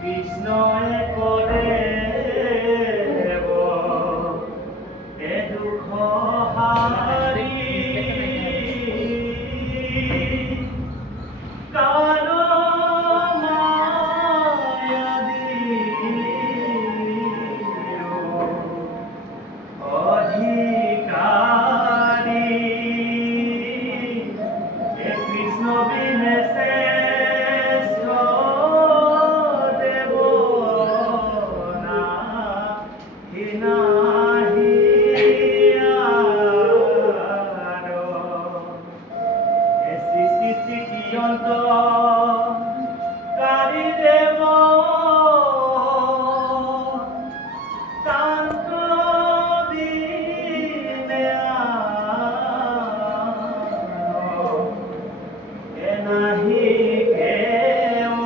কৃষ্ণয়ে কৰে এ দুখ হাৰি কালো মায়া অধিকাৰী এ কৃষ্ণ বিনে শ্ৰেষ্ঠ দেৱ নাহি আৰ এ সৃষ্টি স্থিতি অন্তকাৰী দেৱ তান্ত বিনে আৰ এ নাহি কেও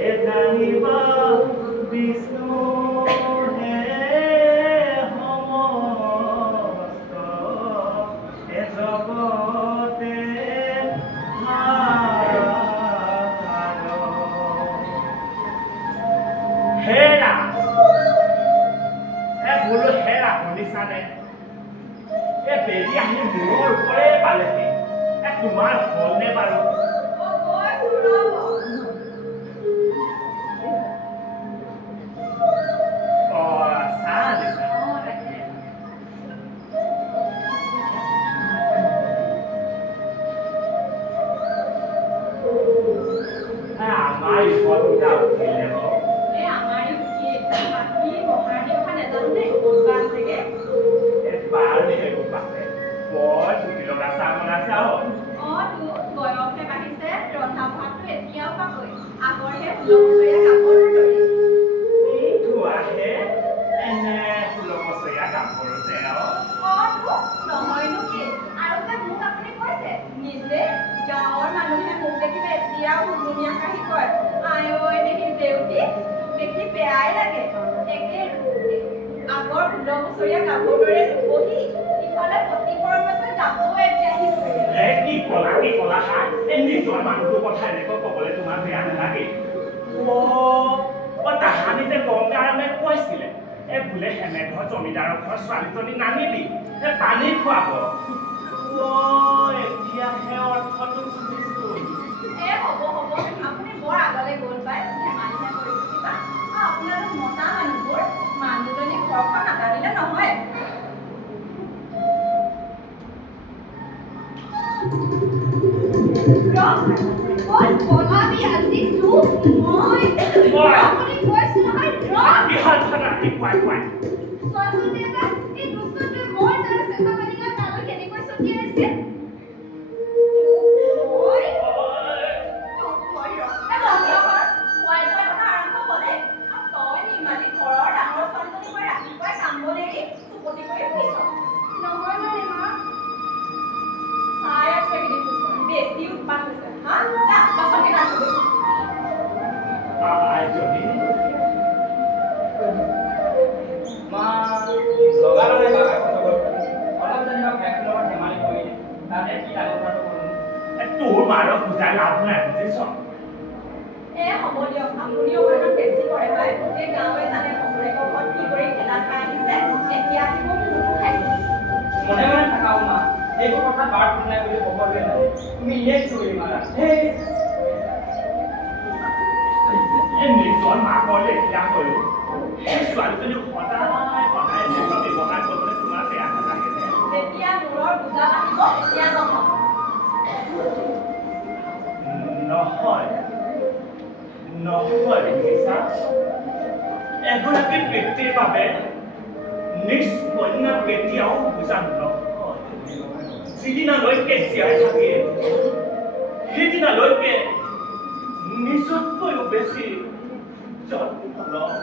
এ জানিবা বিষ্ণু হে সমস্ত এ জগতে হেৰা বোলো হেৰা শুনিছানে এ বেৰি আহি মূৰৰ ওপৰে পালেহি তোমাৰ হ'লনে বাৰু আমাৰ ইফত উঠা উঠিলে গাঁৱৰ মানুহে মোক দেখিলে এতিয়াও ধুনীয়া কাহি কয় আই ঐ দেহি দেউতি দেখি বেয়াই লাগে একে আগৰ 16 বছৰীয়া গাভৰুৰে বহি ইফালে পতি পৰমতে যাবও এতিয়া আহি কি কলা নিজৰ মানুহটোৰ কথা এনেকৈ ক'বলৈ তোমাৰ বেয়া নালাগে তাহানিতে গম কাৰণে কৈছিলে বোলে হেমেঘৰ জমিদাৰৰ ঘৰ ছোৱালীজনী নানিবি পানী খুৱাব এতিয়াহে অৰ্থটো বুজিছো হ'ব আপুনি বৰ আগলৈ গ'ল পাই ধেমালিহে কৰিছো কিবা আপোনালোক মতা মানুহবোৰ মানুহজনী ঘৰখন নাটানিলে নহয় বনাবি আজি তোক মই আপুনি কৈছো নহয় চোৱাচোন দেউতা এই দুষ্টটোৱে মই তাৰ চেঁচা পানীগাল তালৈ কেনেকৈ ছটিয়াই আছে তোৰ মাৰক বুজাই লাভ নাই বুজিছ হ'ব দিয়ক আপুনি অকণমান বেছি কৰে পাই গোটেই গাঁৱে জানে শহুৰেকৰ ঘৰত কি কৰি খেলা খাই আহিছে এতিয়া আহিব মোৰতো খাইছে মনে মনে থাকাও মা এইবোৰ কথা বাৰ শুনাই বুলি সকলোৱে জানে তুমি ইয়ে চুৰি মাৰা নিজৰ মাকলে এতিয়া কলো এই ছোৱালীজনী সদায় এনেকুৱা ব্যৱহাৰ কৰিবলৈ তোমাৰ বেয়া নালাগে যেতিয়া মূৰৰ বুজা লাগিব তেতিয়া নহ'ব নহয় বুজিছা এগৰাকী ব্যক্তিৰ বাবে নিজ কন্যা কেতিয়াও বুজা নহয় যিদিনালৈকে জীয়াই থাকে সেইদিনালৈকে নিজতকৈও বেছি যত্ন লওঁ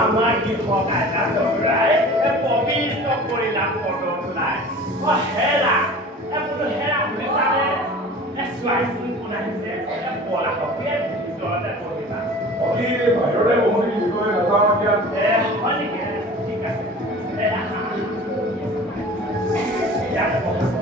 আমাৰ কৃষক আইতা চৰাই পবিত্ৰ কৰি লাভ কৰোঁ নাই হেৰা বোলো হেৰা শুনিছানে চোৱাইচোন কোন আহিছে পলা হকে ভিতৰতে বহিবা বাহিৰতে বহুখিনি বিষয়ে নাযাওঁ এতিয়া হয় নেকি ঠিক আছে ইয়াত বহা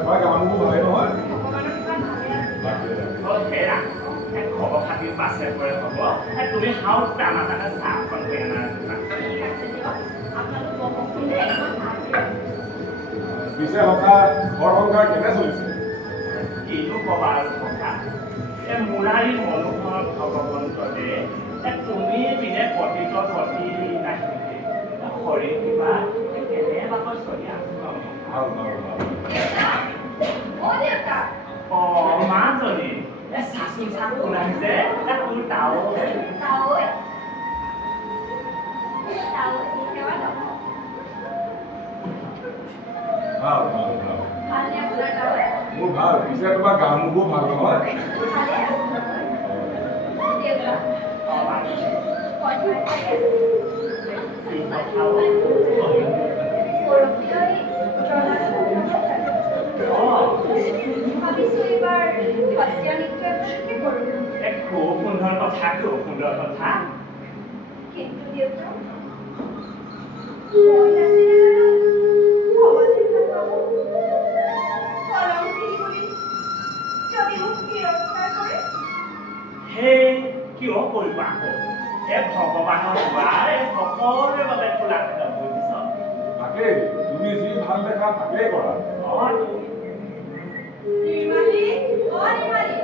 তোমাৰ গানবোৰ ভালে নহয় হেৰা খবৰ খাতি পাছে পৰে হ'ব তুমি হাও টানা টানা চাহখন কৰি আনা পিছে সভা ঘৰ সংসাৰ কেনে চলিছে কিনো কবা আৰু কথা মুৰাৰী মনোহৰ ভগৱন্ততে তুমি পিনে পতিত পতি নাহি শৰীৰ কিবা কেনেবাকৈ চলি আছো ভাল ভাল ভাল মাজনী চাচোন চাচ ওলাইছে তোৰ তাও ভাল ভাল ভাল মোৰ ভাল পিছে তোমাৰ গা মূৰবোৰ ভাল নহয় খুব সুন্দৰ কথা খুব সুন্দৰ কথা কিন্তু দেউতা মই নাছিলে জানো সমাজে থাকাব কলমখিনি বুলি যদি মোক তিৰস্কাৰ কৰে সেই কিয় কৰিবা আকৌ ভগৱানৰ দুৱাৰ সকলোৰে বাবে খোলা থাকে বুজিছ তাকেই তুমি যি ভাল দেখা তাকেই কৰা নিৰ্মালী নিৰ্মালী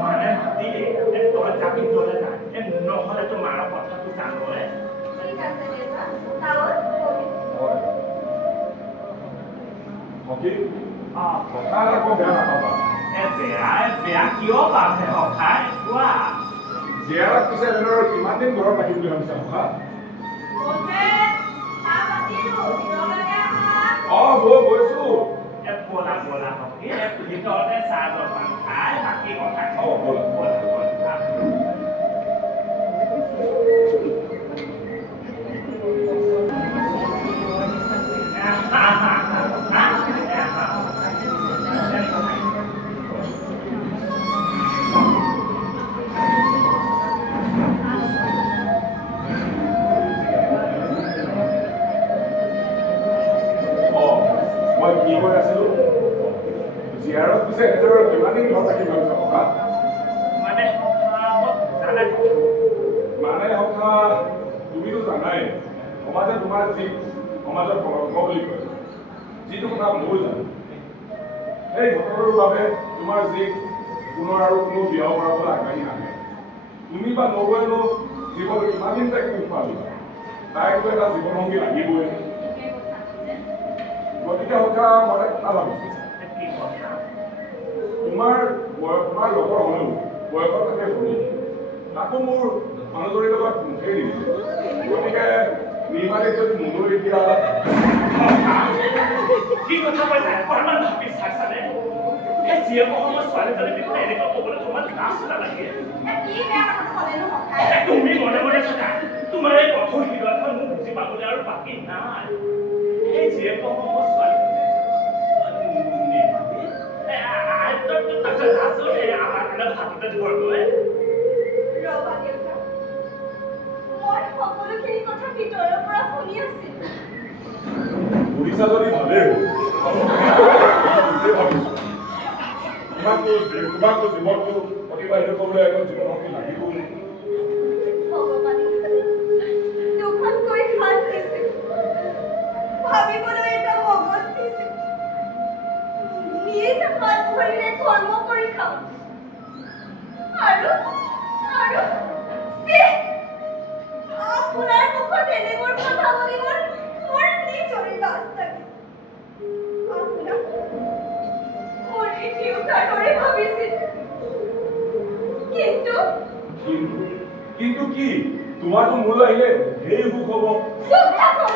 মানে মাতিলে তই যাবি তলে যা নহ'লে তো মাৰৰ কথাটো জানই ঠিক আছে দেউতা তাও সখী কথা আকৌ বেয়া নাপাবা বেয়া কিয় পাবে সখাই কোৱা জীয়াৰক পিছে এনেদৰে কিমান দিন ঘৰত ৰাখিম বুলি ভাবিছা সখা গৈছো বলা বলা সখী ভিতৰতে চাহ জলপান খাই বাকী কথা বলা কি কৈ আছিলো জীয়াৰক পিছে এনেদৰে কিমান দিন ঘৰত ৰাখিম ভাবিছা সখা মানে সখা তুমিতো জানাই সমাজে তোমাৰ যি সমাজৰ কলংক বুলি কয় যিটো কথা ময়ো জানো সেই ঘটনাটোৰ বাবে তোমাৰ যি পুনৰ আৰু কোনো বিয়া কৰাবলৈ আগবাঢ়ি নাহে তুমি বা নগৈনো জীৱনত কিমান দিন তাইক পাবিবা তাইকতো এটা জীৱনসংগী লাগিবই গতিকে সখা মই এটা ভাবিছো তোমাৰ লগৰ হলেও বয়সত থাকে শুনি তাকো মোৰ মানুহজনীৰ লগত মুখেই দিম গতিকে নিৰ্মালীক যদি মুনুৰ এতিয়া কি কথা কৈছা অকণমান ভাবি চাইছানে যিয়ে সময়ত ছোৱালীজনী বিষয়ে এনেকুৱা ক'বলৈ তোমাৰ লাজ নালাগে তুমি মনে মনে থাকা তোমাৰ এই কঠোৰ হৃদয়খন মোক বুজি পাবলৈ আৰু বাকী নাই এই যিয়ে সময়ত ছোৱালী আমাৰ কাৰণে ভাততে ধৰগৈ ৰবা দেউতা মই সকলোখিনি কথা ভিতৰৰ পৰা শুনি আছিলো উৰিষ্যা যদি ভালেই হ'ল ভাবিছো তোমাকতো জীৱনটো অতিবাহিত কৰিবলৈ এখন জীৱনসংগী লাগিবই ভগৱানে দুখনকৈ হাত দিছে ভাবিবলৈ এটা মগজ দিছে নিজ হাত ভৰিৰে কৰ্ম কৰি খাওঁ আৰু আপোনাৰ মুখত এনেবোৰ কথা শুনিবৰ মোৰ নিজৰে লাজ লাগে আপোনাক মোৰ এই দেউতাৰ দৰে ভাবিছিল কিন্তু কিন্তু কি তোমাৰতো মূল আহিলে সেই সুখ হ'ব। চুপ থাকক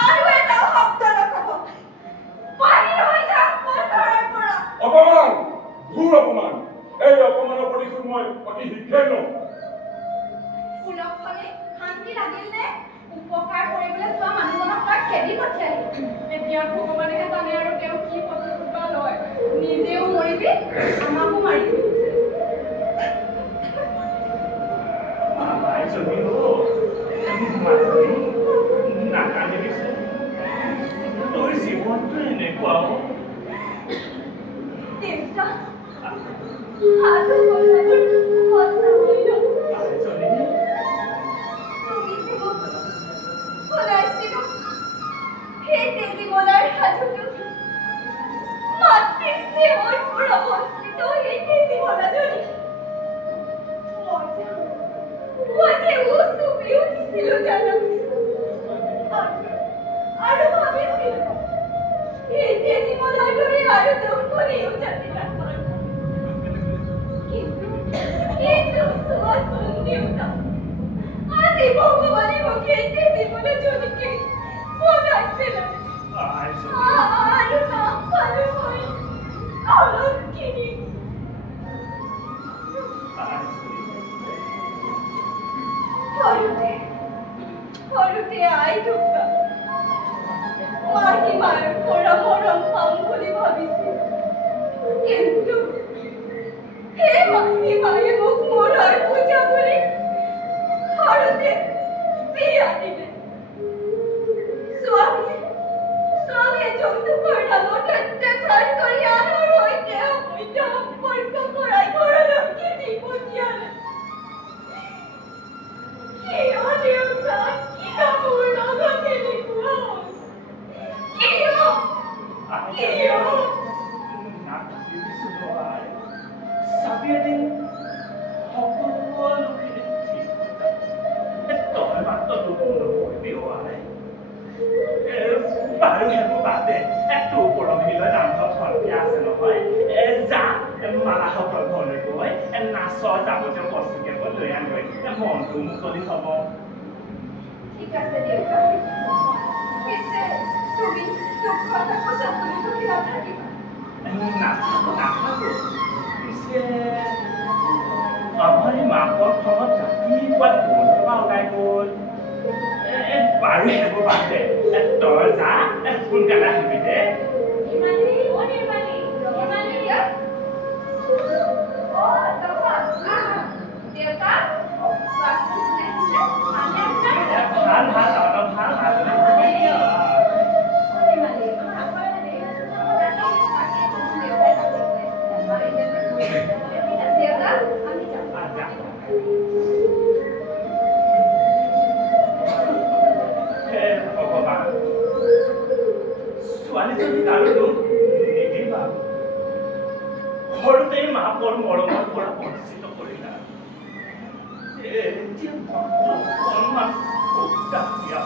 আৰু এটা শব্দ নকব বাহিৰ হৈ যাওক মোৰ ঘৰৰ পৰা অপমান, ঘোৰ অপমান। এই অপমানৰ প্ৰতিশোধ মই অতি শীঘ্ৰেই লম। ফুলক ফলে শান্তি লাগিল নে উপকাৰ কৰিবলৈ চোৱা মানুহজনক তই খেদি পঠিয়ালি এতিয়া ভগৱানেহে জানে আৰু তেওঁ কি প্ৰতিশোধ বা লয় নিজেও মৰিবি আমাকো মাৰিবি আইজনী মাজনী নাকান্দিবিচোন তোৰ জীৱনটো এনেকুৱা দেউতা সাধু কথাবোৰ সঁচা হয় ন আইজনী তুমি যে মোক শুনাইছিলো সেই তেজীমলাৰ সাধুটো মাতৃ স্নেহৰ পৰা বঞ্চিত সেই তেজীমলাজনী মই যে উচুপি উঠিছিলো জানো আৰু ভাবিছিলো সেই তেজীমলাৰ দৰে আৰু দুখনিও জাতি নাপায় কিন্তু চোৱাচোন দেউতা আজি ভগৱানে মোক এই তেজীমলাজনীকে বনাই পেলালে আৰু নাম পালো মই কলঙ্কিনী সৰুতে আই ঢুকা মাহীমাৰ পৰা মৰম পাম বুলি ভাবিছিল কিন্তু সেই মাহীমায়ে মোক মৰাৰ পূজা বুলি সৰুতে বিয়া দিলে স্বামীয়ে যৌতুকৰ নামত অত্যাচাৰ কৰি আনৰ সৈতে অবৈধ সম্পৰ্ক কৰাই ঘৰলৈকে দি পঠিয়ালে কিয় দেউতা কিয় মোৰ লগত এনেকুৱা হ'ল কিয় চাবি এদিন সকলোখিনি ঠিক হৈ যাব তই মাত্ৰ দুখ নকৰিবি আই বাৰু সেইবোৰ বাদে তোৰ পৰহিলৈ নামঘৰত সন্ধিয়া আছে নহয় যা মালাহঁতৰ ঘৰলৈ গৈ নাচৰ যাৱতীয় বস্তু কেৱল লৈ আনগৈ মনটো মুকলি হ'ব ঠিক আছে দেউতা পিছে তুমি দুখত আকৌ চকুলো দুখি নাথাকিবা নাথাকো পিছে আমাৰ এই মাকৰ ঘৰত ৰাতিপুৱা বন্ধুবা ওলাই গ'ল বাৰু সেইবোৰ বাদ দে তই যা সোনকালে আহিবি দে ভাল ভাল তহঁতৰ ভাল ভগৱান ছোৱালীজনীক আৰু দুখ নিদিবা সৰুতে মাকৰ মৰমৰ পৰা বঞ্চিত কৰিলা এতিয়া অকণমান সৌদাক দিয়া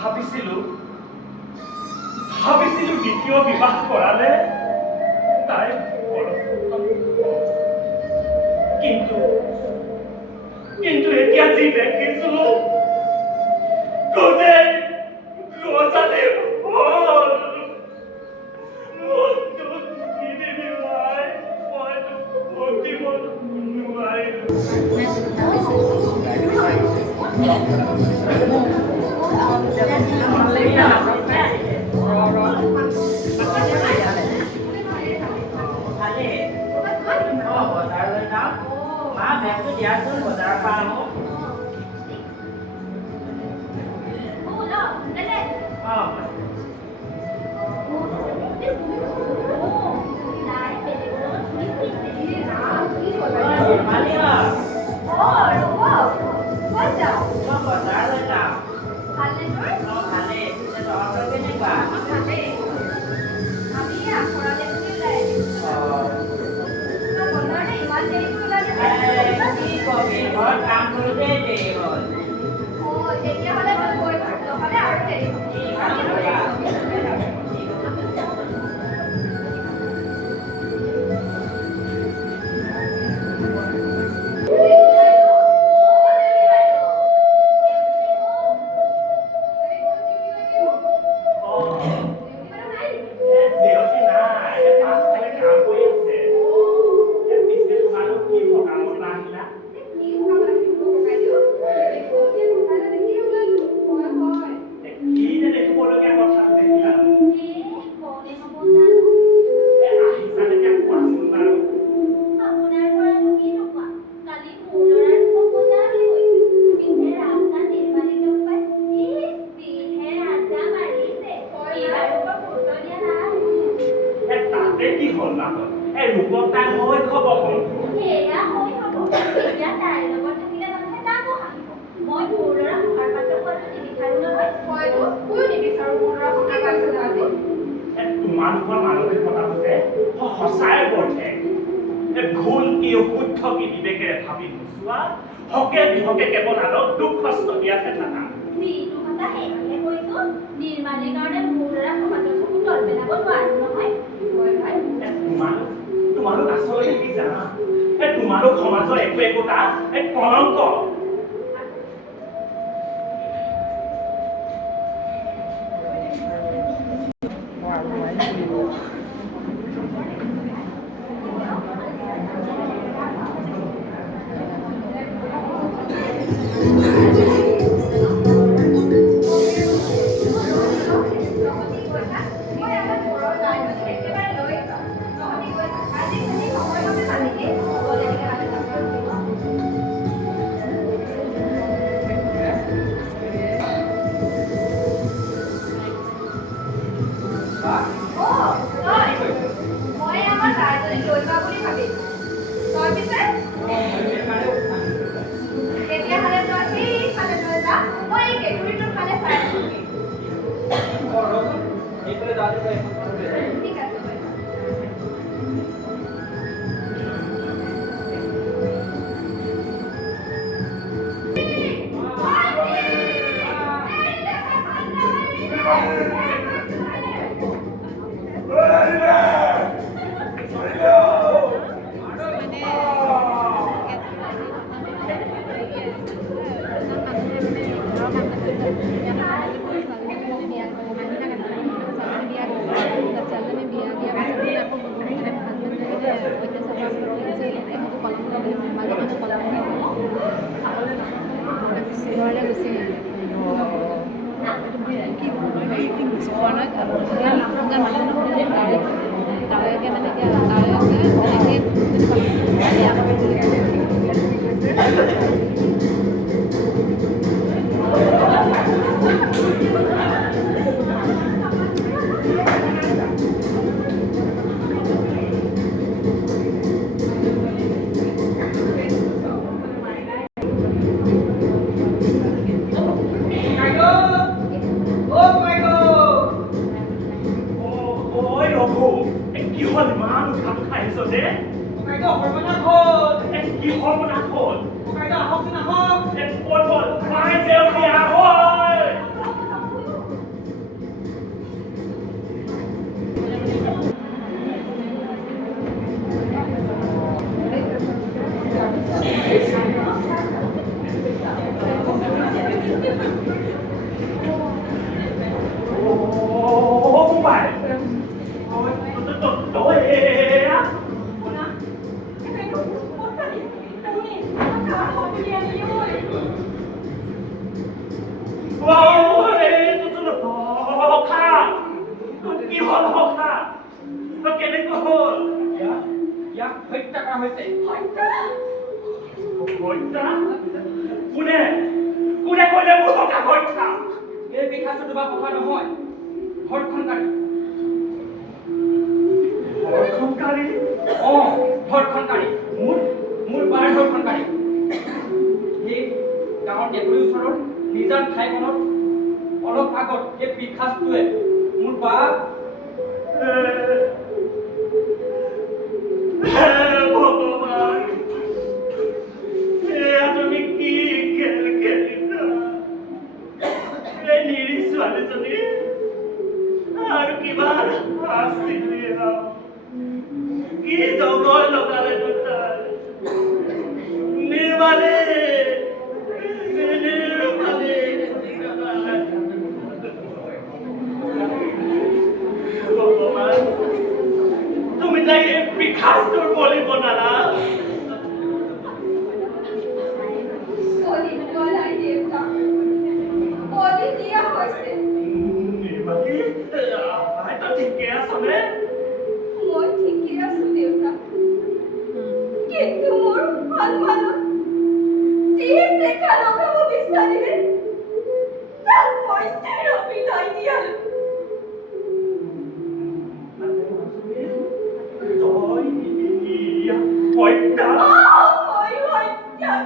ভাবিছিলো দ্বিতীয় বিবাহ কৰালে তাই কিন্তু এতিয়া যি দেখিছো গোটেই গজালি হ'ল কি দিবি মাই মইতো ভক্তিব বজাৰ পৰা আহোঁ কাম কৰোঁতে দেৰি হ'ল তেতিয়াহ'লে মই গৈ নহ'লে আৰু দেৰি হ'ব ইয়াত তাইৰ লগত থাকিলে মানুহে তাকো হাঁহিব মই মোৰ ল'ৰা সহাৰ পাত্ৰ পোৱাটো নিবিচাৰোঁ নহয় মইতো ময়ো নিবিচাৰোঁ মোৰ ল'ৰা সকাৰ পাত্ৰ পোৱাটো তোমালোকৰ মানসিকতা হৈছে সঁচাই বৰ্থে ভুল কি শুদ্ধ কি বিবেকেৰে ভাবি নোচোৱা হকে বিহকে কেৱল আনক দুখ কষ্ট দিয়াতে থাকা যিটো কথা সেইটোহে কৈছোঁ নিৰ্মালীৰ কাৰণে মোৰ ল'ৰা সমাজৰ চকু তল পেলাব নোৱাৰোঁ নহয় হয় তোমালোক আচলতে কি জানা তোমালোক সমাজৰ একোটা কলংক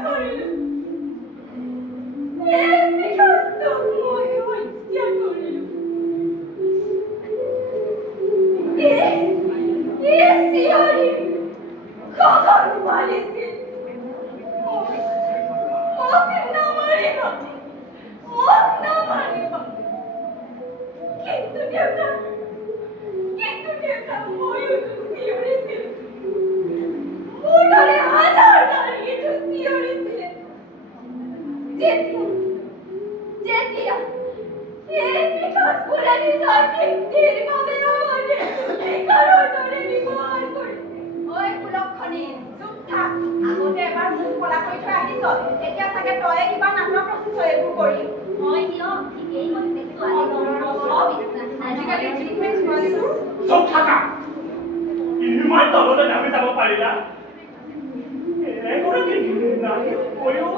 কৰিলো এনে কষ্ট মই হত্যা কৰিলো চিঞৰি খবৰ মাৰিছিল মোক নামাৰিবা কিন্তু দেউতা ময়ো চিঞৰিছিল মোৰ দৰে হাজাৰ নাৰীয়েতো চিঞৰিছিলে যেতিয়া এই বিকাশপুৰে নিজৰ ব্যক্তিৰ বাবে আমাদেৰ শিকাৰৰ দৰে ব্যৱহাৰ কৰিছে ঐ কুলক্ষণী চুপ থাক আগতে এবাৰ মুখ কলা কৰি থৈ আহিছ এতিয়া চাগে তয়ে কিবা নাটক ৰচিছ এইবোৰ কৰি হয় দিয়ক ঠিকেই কৈছে ছোৱালী আজিকালি ট্ৰিটমেণ্ট ছোৱালীবোৰ চব থাকা ইমান তললৈ নামি যাব পাৰিলা এগৰাকী নাৰী হৈও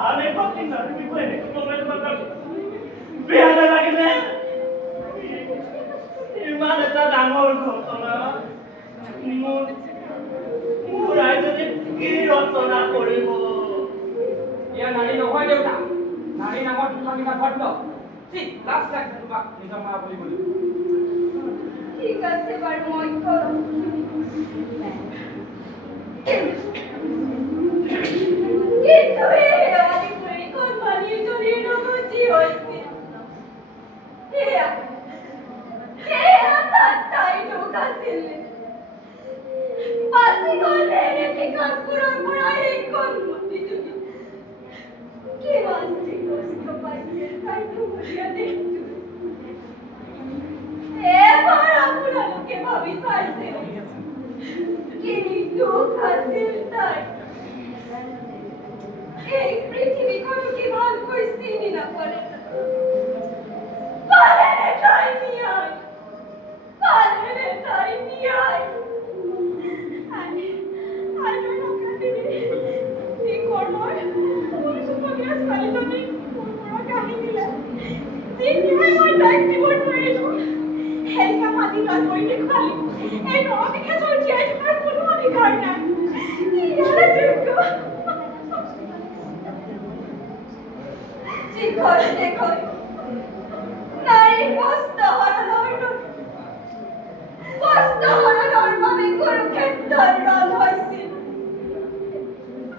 আন এগৰাকী নাৰী বিষয়ে এনেকৈ ক'বলৈ তোমাক বেয়া নালাগিলে ইমান এটা ডাঙৰ ঘটনা মোৰ ৰাইজে কি ৰচনা কৰিব এয়া নাৰী নহয় দেউতা নাৰী নামৰ দুটা কিবা ঘটল ঠিক লাজ লাগে তোমাক নিজৰ মা বুলি ক'লো ঠিক আছে বাৰু মই কৰোঁ কিন্তু এই আলিপুৰি কোম্পানীৰ যদি নগতি হৈছিল সেয়া তাই লোক আছিল বাচি গ'লে বিকাশপুৰৰ পৰা এই কোম্পানীজনী কিমান যে কষ্ট পাইছিল তাই কুমলীয়া দেহটো এবাৰ আপোনালোকে ভাবি চাইছে কি দুখ আছিল তাই এই পৃথিৱীখনো কি ভালকৈ চিনি নাপালে পালেনে তাই ন্যায় আৰু নকাটিবি যি কৰ্মৰ মোৰ সুকনীয়া ছোৱালীজনী মোৰ পৰা কাঢ়ি দিলে যি ন্যায় মই তাইক দিব নোৱাৰিলোঁ সেই কাম আজি তই কৰি দেখুৱালি এই নৰপিশাচৰ জীয়াই থকাৰ কোনো অধিকাৰ নাই ইয়াৰে যোগ্য যি কষ্টে কয় নাৰীৰ কষ্টহৰণৰ বাবে কুৰুক্ষেত্ৰৰ ৰণ হৈছিল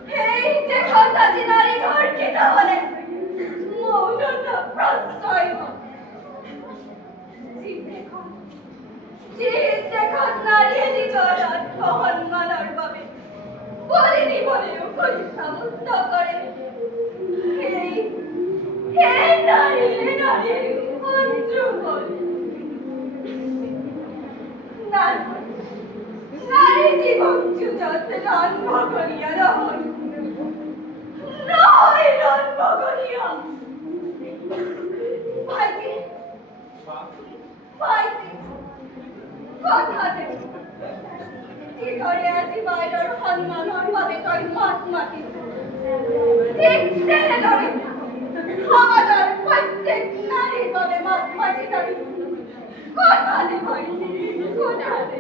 সেই দেশত আজি নাৰী ধৰ্ষিত হ'লে মৌনতা প্ৰশ্ৰয় হয় যি দেশত নাৰীয়ে নিজৰ আত্মসন্মানৰ বাবে বলি দিবলৈও পৰীক্ষা মুক্ত কৰে সেই নাৰীৰ শত্ৰু হ'ল নাৰী জীবন যুঁজত ৰণ-ভগনীয়া নহয় ৰণ-ভগনীয়া ভাইটি কথা দে যিদৰে আজি বাইদেউৰ সন্মানৰ বাবে তই মাত মাতিছ ঠিক তেনেদৰে সমাজৰ প্ৰত্যেক নাৰীৰ বাবে মাত মাতি যাবি কথা দে ভাইটি কথা দে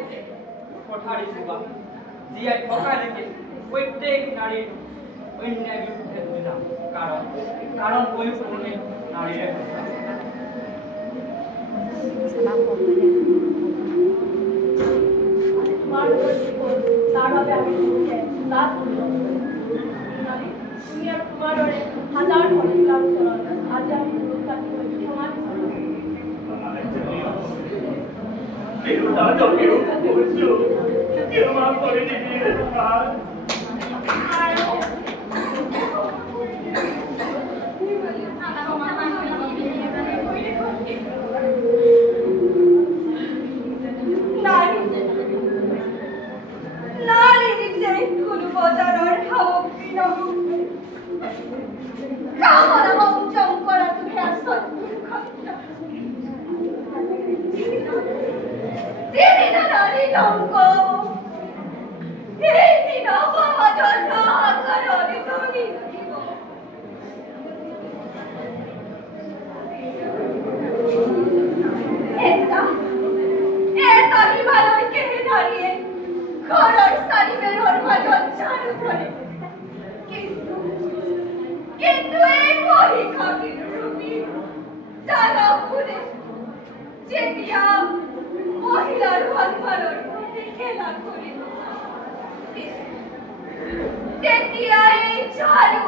কথা দিছোঁ বা জীয়াই থকালৈকে প্ৰত্যেক নাৰীৰ অন্যায় বিৰুদ্ধে যুঁজাম কাৰণ ময়ো কোনোদিন নাৰীৰে তোমাৰ তাৰ বাবে আমি লাভ তুমি আৰু তোমাৰ দৰে হাজাৰ মহিলাৰ ওচৰত আজি আমি পুৰস্কাৰটি ক্ষমা কোনো বজাৰৰ সামগ্ৰী নহয় কামনা মঞ্চম কৰাটোহে আচল যিদিনা নাৰী ধ্বংস সেইদিনা থাকিলো ৰবি দানৱবোৰে যেতিয়া মহিলাৰ সন্মানৰ সৈতে খেলা কৰিব তেতিয়া এই ঝাৰু